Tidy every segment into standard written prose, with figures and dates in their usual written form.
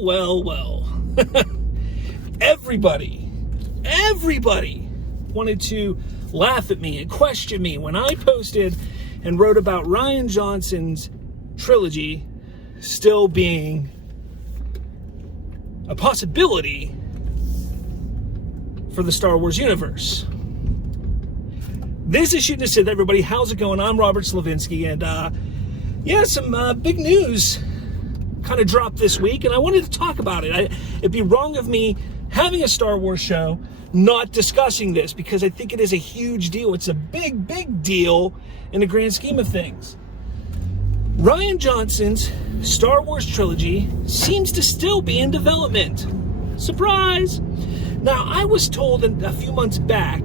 Well. Everybody wanted to laugh at me and question me when I posted and wrote about Rian Johnson's trilogy still being a possibility for the Star Wars universe. This is Shooting the Sith, everybody. How's it going? I'm Robert Slavinsky, and some big news kind of dropped this week, and I wanted to talk about it. It'd be wrong of me having a Star Wars show not discussing this, because I think it is a huge deal. It's a big deal in the grand scheme of things. Rian Johnson's Star Wars trilogy seems to still be in development. Surprise! Now, I was told a few months back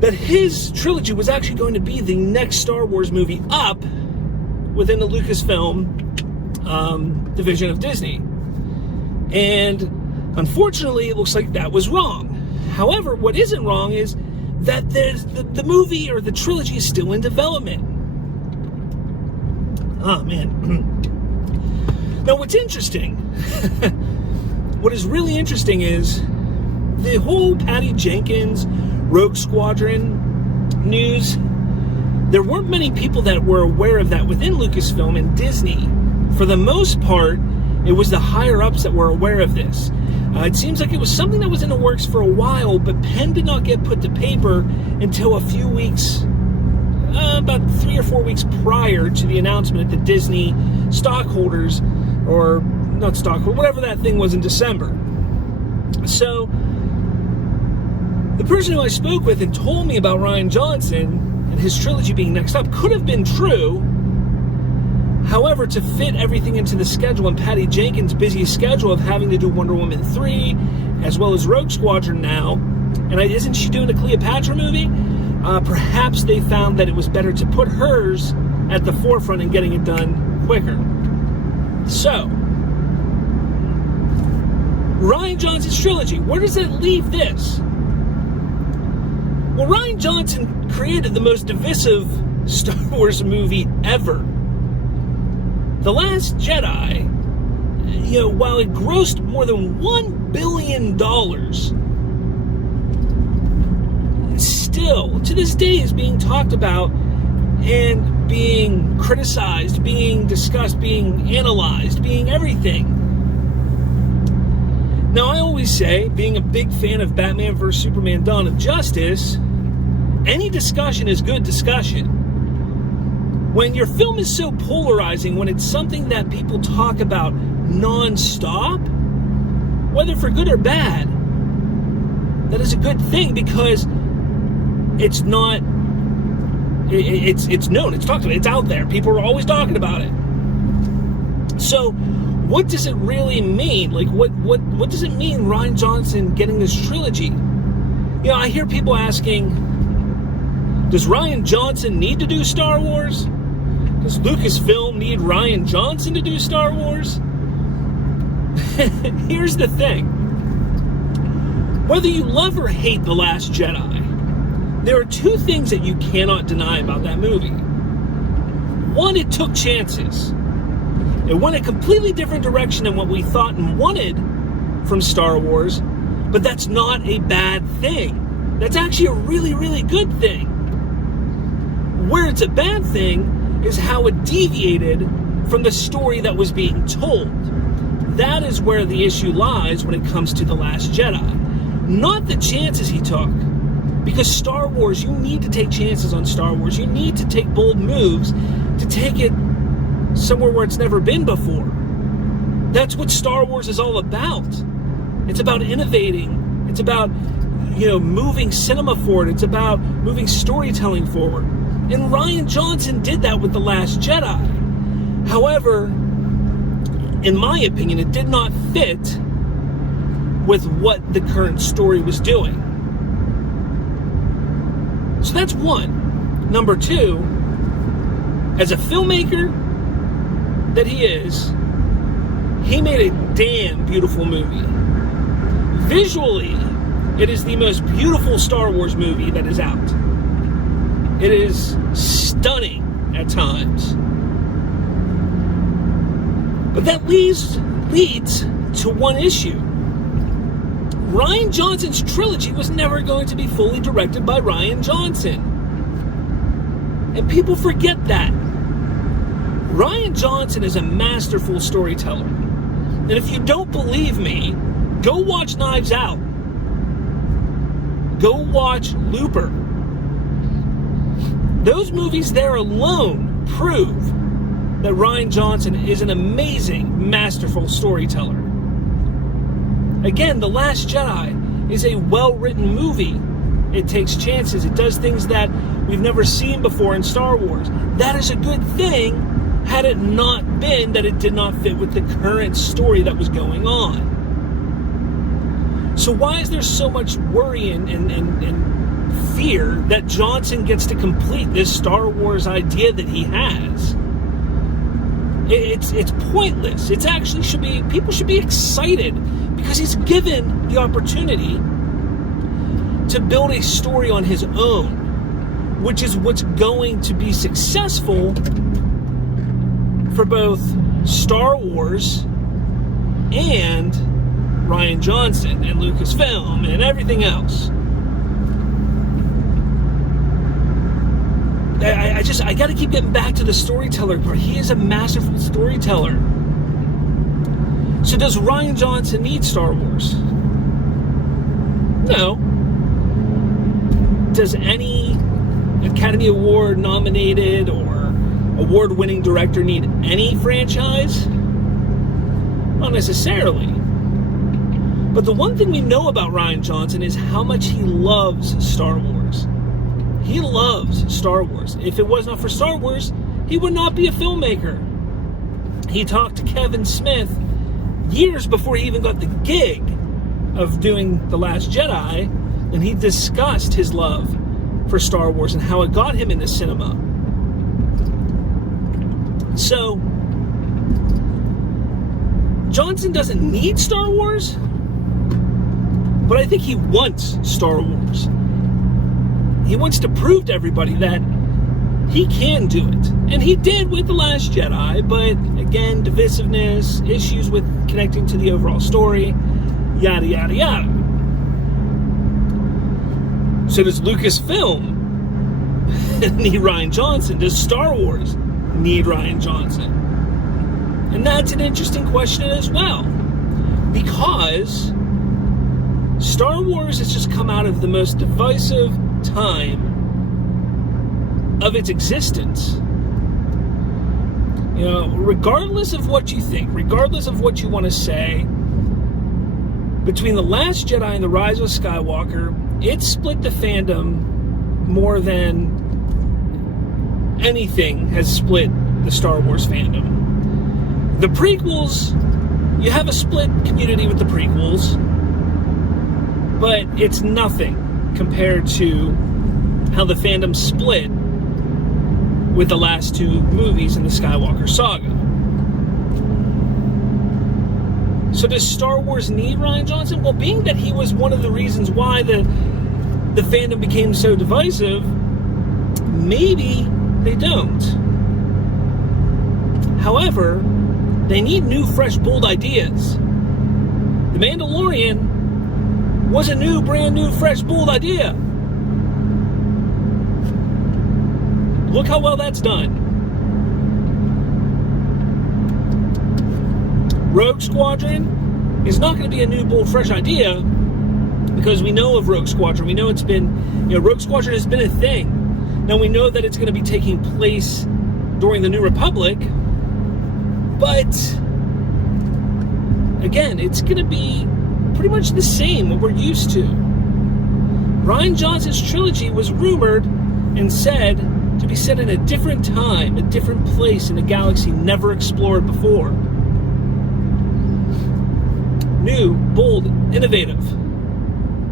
that his trilogy was actually going to be the next Star Wars movie up within the Lucasfilm division of Disney. And unfortunately, it looks like that was wrong. However, what isn't wrong is that the movie or the trilogy is still in development. Oh, man. Now, what's interesting, what is really interesting is the whole Patty Jenkins Rogue Squadron news. There weren't many people that were aware of that within Lucasfilm and Disney. For the most part, it was the higher-ups that were aware of this. It seems like it was something that was in the works for a while, but pen did not get put to paper until a few weeks, about 3 or 4 weeks prior to the announcement at the Disney stockholders, or not stockholders, whatever that thing was in December. So, the person who I spoke with and told me about Rian Johnson and his trilogy being next up could have been true. However, to fit everything into the schedule and Patty Jenkins' busy schedule of having to do Wonder Woman 3, as well as Rogue Squadron now, and isn't she doing the Cleopatra movie? Perhaps they found that it was better to put hers at the forefront and getting it done quicker. So, Rian Johnson's trilogy, where does it leave this? Well, Rian Johnson created the most divisive Star Wars movie ever. The Last Jedi, while it grossed more than $1 billion, still, to this day, is being talked about and being criticized, being discussed, being analyzed, being everything. Now, I always say, being a big fan of Batman vs. Superman Dawn of Justice, any discussion is good discussion. When your film is so polarizing, when it's something that people talk about non-stop, whether for good or bad, that is a good thing, because it's not, it's known, it's talked about, it's out there. People are always talking about it. So, what does it really mean? Like, what does it mean, Rian Johnson getting this trilogy? I hear people asking, does Rian Johnson need to do Star Wars? Does Lucasfilm need Rian Johnson to do Star Wars? Here's the thing. Whether you love or hate The Last Jedi, there are two things that you cannot deny about that movie. One, it took chances. It went a completely different direction than what we thought and wanted from Star Wars, but that's not a bad thing. That's actually a really good thing. Where it's a bad thing is how it deviated from the story that was being told. That is where the issue lies when it comes to The Last Jedi. Not the chances he took. Because Star Wars, you need to take chances on Star Wars. You need to take bold moves to take it somewhere where it's never been before. That's what Star Wars is all about. It's about innovating. It's about, moving cinema forward. It's about moving storytelling forward. And Rian Johnson did that with The Last Jedi. However, in my opinion, it did not fit with what the current story was doing. So that's one. Number two, as a filmmaker that he is, he made a damn beautiful movie. Visually, it is the most beautiful Star Wars movie that is out. It is stunning at times. But that leaves leads to one issue. Rian Johnson's trilogy was never going to be fully directed by Rian Johnson. And people forget that. Rian Johnson is a masterful storyteller. And if you don't believe me, go watch Knives Out. Go watch Looper. Those movies there alone prove that Rian Johnson is an amazing, masterful storyteller. Again, The Last Jedi is a well-written movie. It takes chances. It does things that we've never seen before in Star Wars. That is a good thing, had it not been that it did not fit with the current story that was going on. So why is there so much worry and fear that Johnson gets to complete this Star Wars idea that he has? It's pointless. It's actually people should be excited because he's given the opportunity to build a story on his own, which is what's going to be successful for both Star Wars and Rian Johnson and Lucasfilm and everything else. I got to keep getting back to the storyteller part. He is a masterful storyteller. So does Rian Johnson need Star Wars? No. Does any Academy Award nominated or award-winning director need any franchise? Not necessarily. But the one thing we know about Rian Johnson is how much he loves Star Wars. He loves Star Wars. If it was not for Star Wars, he would not be a filmmaker. He talked to Kevin Smith years before he even got the gig of doing The Last Jedi, and he discussed his love for Star Wars and how it got him into cinema. So, Johnson doesn't need Star Wars, but I think he wants Star Wars. He wants to prove to everybody that he can do it. And he did with The Last Jedi, but again, divisiveness, issues with connecting to the overall story, yada, yada, yada. So does Lucasfilm need Rian Johnson? Does Star Wars need Rian Johnson? And that's an interesting question as well. Because Star Wars has just come out of the most divisive time of its existence. You know, regardless of what you think, regardless of what you want to say, between The Last Jedi and The Rise of Skywalker, it split the fandom more than anything has split the Star Wars fandom. The prequels, you have a split community with the prequels, but it's nothing compared to how the fandom split with the last two movies in the Skywalker saga. So does Star Wars need Rian Johnson? Well, being that he was one of the reasons why the fandom became so divisive, maybe they don't. However, they need new, fresh, bold ideas. The Mandalorian was a new, brand new, fresh, bold idea. Look how well that's done. Rogue Squadron is not going to be a new, bold, fresh idea because we know of Rogue Squadron. We know it's been, Rogue Squadron has been a thing. Now we know that it's going to be taking place during the New Republic, but again, it's going to be pretty much the same, what we're used to. Rian Johnson's trilogy was rumored and said to be set in a different time, a different place in a galaxy never explored before. New, bold, innovative.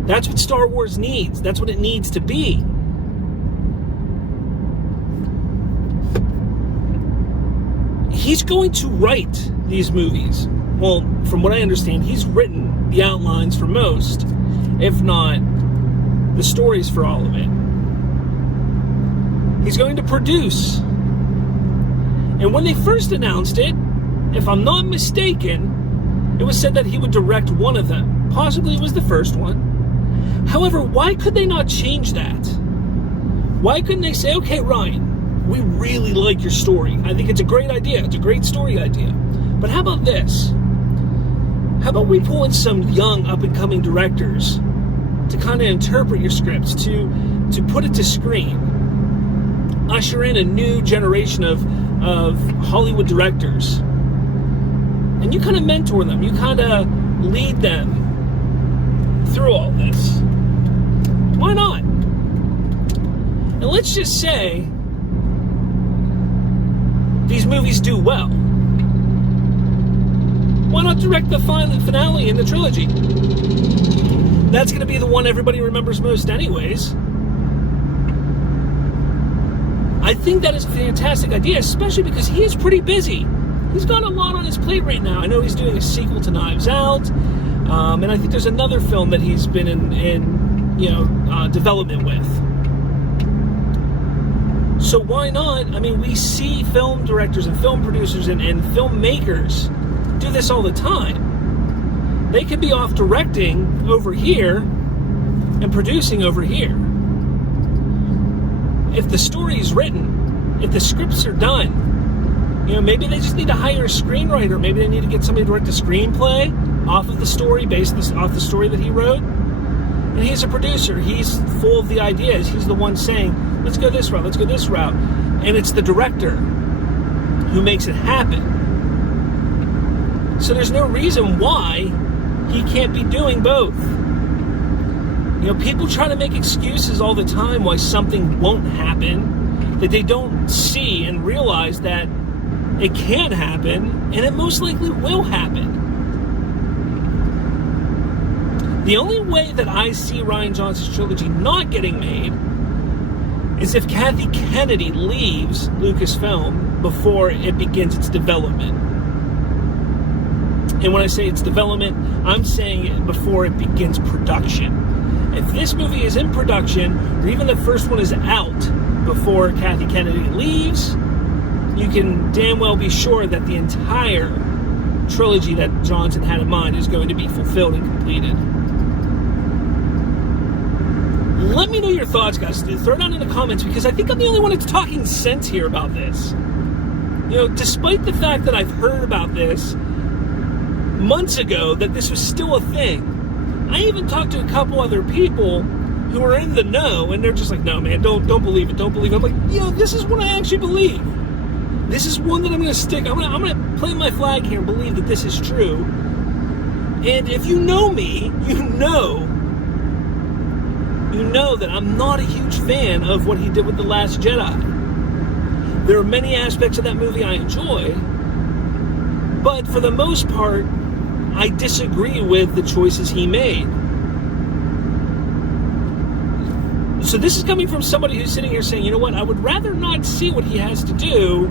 That's what Star Wars needs. That's what it needs to be. He's going to write these movies. Well, from what I understand, he's written the outlines for most, if not the stories for all of it. He's going to produce. And when they first announced it, if I'm not mistaken, It was said that he would direct one of them. Possibly it was the first one. However, why could they not change that? Why couldn't they say, okay, Ryan, we really like your story. I think it's a great idea. It's a great story idea. But how about this? How about we pull in some young up-and-coming directors to kind of interpret your scripts, to put it to screen, usher in a new generation of Hollywood directors, and you kind of mentor them, you kind of lead them through all this. Why not? And let's just say these movies do well. Why not direct the finale in the trilogy? That's going to be the one everybody remembers most anyways. I think that is a fantastic idea, especially because he is pretty busy. He's got a lot on his plate right now. I know he's doing a sequel to Knives Out, and I think there's another film that he's been in development with. So why not? I mean, we see film directors and film producers and filmmakers do this all the time. They could be off directing over here and producing over here. If the story is written, if the scripts are done, maybe they just need to hire a screenwriter. Maybe they need to get somebody to write the screenplay off of the story, based off the story that he wrote. And he's a producer. He's full of the ideas. He's the one saying, let's go this route, let's go this route. And it's the director who makes it happen. So there's no reason why he can't be doing both. People try to make excuses all the time why something won't happen, that they don't see and realize that it can happen, and it most likely will happen. The only way that I see Rian Johnson's trilogy not getting made is if Kathy Kennedy leaves Lucasfilm before it begins its development. And when I say its development, I'm saying it before it begins production. If this movie is in production, or even the first one is out before Kathy Kennedy leaves, you can damn well be sure that the entire trilogy that Johnson had in mind is going to be fulfilled and completed. Let me know your thoughts, guys. Throw it down in the comments, because I think I'm the only one that's talking sense here about this. Despite the fact that I've heard about this months ago, that this was still a thing, I even talked to a couple other people who are in the know, and they're just like, no, man, don't believe it, don't believe it. I'm like, this is what I actually believe. This is one that I'm going to stick. I'm going to plant my flag here and believe that this is true. And if you know me, you know that I'm not a huge fan of what he did with The Last Jedi. There are many aspects of that movie I enjoy, but for the most part, I disagree with the choices he made. So this is coming from somebody who's sitting here saying, you know what, I would rather not see what he has to do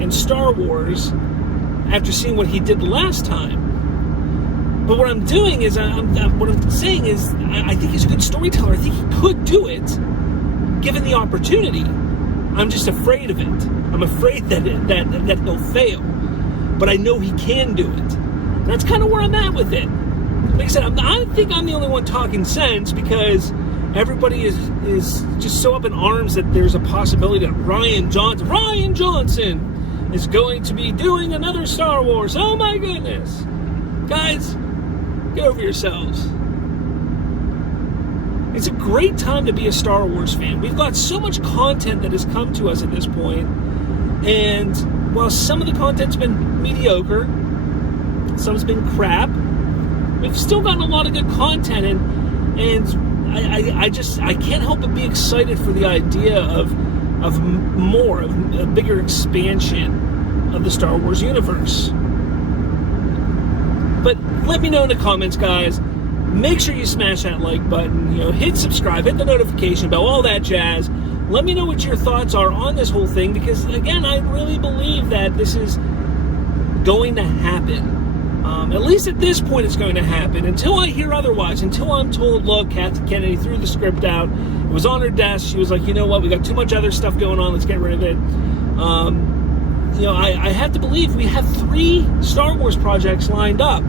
in Star Wars after seeing what he did the last time. But what I'm doing is, I think he's a good storyteller. I think he could do it, given the opportunity. I'm just afraid of it. I'm afraid that he'll fail. But I know he can do it. And that's kind of where I'm at with it. Like I said, I think I'm the only one talking sense, because everybody is just so up in arms that there's a possibility that Rian Johnson is going to be doing another Star Wars. Oh my goodness. Guys, get over yourselves. It's a great time to be a Star Wars fan. We've got so much content that has come to us at this point, and while some of the content's been mediocre, some's been crap, we've still gotten a lot of good content, and I can't help but be excited for the idea of a bigger expansion of the Star Wars universe. But let me know in the comments, guys. Make sure you smash that like button, hit subscribe, hit the notification bell, all that jazz. Let me know what your thoughts are on this whole thing, because again, I really believe that this is going to happen. At least at this point it's going to happen, until I hear otherwise, until I'm told, look, Kathy Kennedy threw the script out, it was on her desk, she was like, you know what, we got too much other stuff going on, let's get rid of it. I have to believe we have 3 Star Wars projects lined up.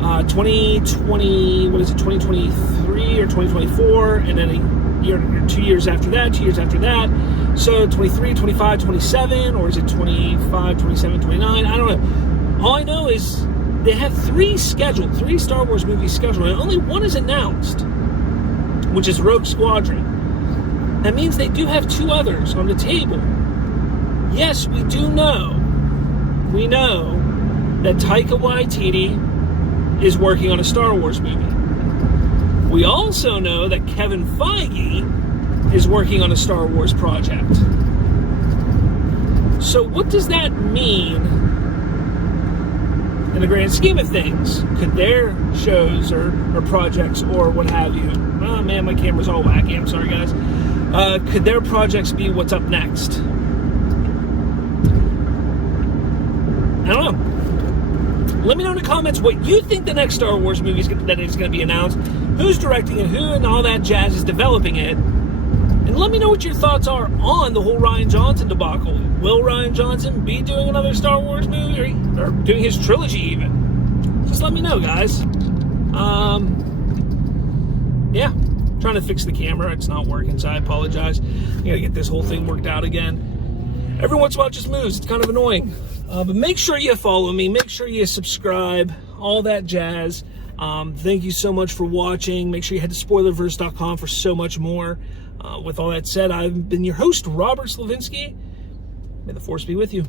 2020, what is it, 2023 or 2024, and then a year or 2 years after that, 2 years after that. So 23, 25, 27, or is it 25, 27, 29? I don't know. All I know is they have three Star Wars movies scheduled, and only one is announced, which is Rogue Squadron. That means they do have two others on the table. Yes, we know that Taika Waititi is working on a Star Wars movie. We also know that Kevin Feige is working on a Star Wars project. So what does that mean in the grand scheme of things? Could their shows or projects or what have you, oh man, my camera's all wacky, I'm sorry guys, could their projects be what's up next? I don't know. Let me know in the comments what you think the next Star Wars movie that is going to be announced, who's directing it, who and all that jazz is developing it, and let me know what your thoughts are on the whole Rian Johnson debacle. Will Rian Johnson be doing another Star Wars movie or doing his trilogy even? Just let me know, guys. Yeah, trying to fix the camera. It's not working, so I apologize. I gotta get this whole thing worked out again. Every once in a while it just moves. It's kind of annoying. But make sure you follow me. Make sure you subscribe. All that jazz. Thank you so much for watching. Make sure you head to spoilerverse.com for so much more. With all that said, I've been your host, Robert Slavinsky. May the Force be with you.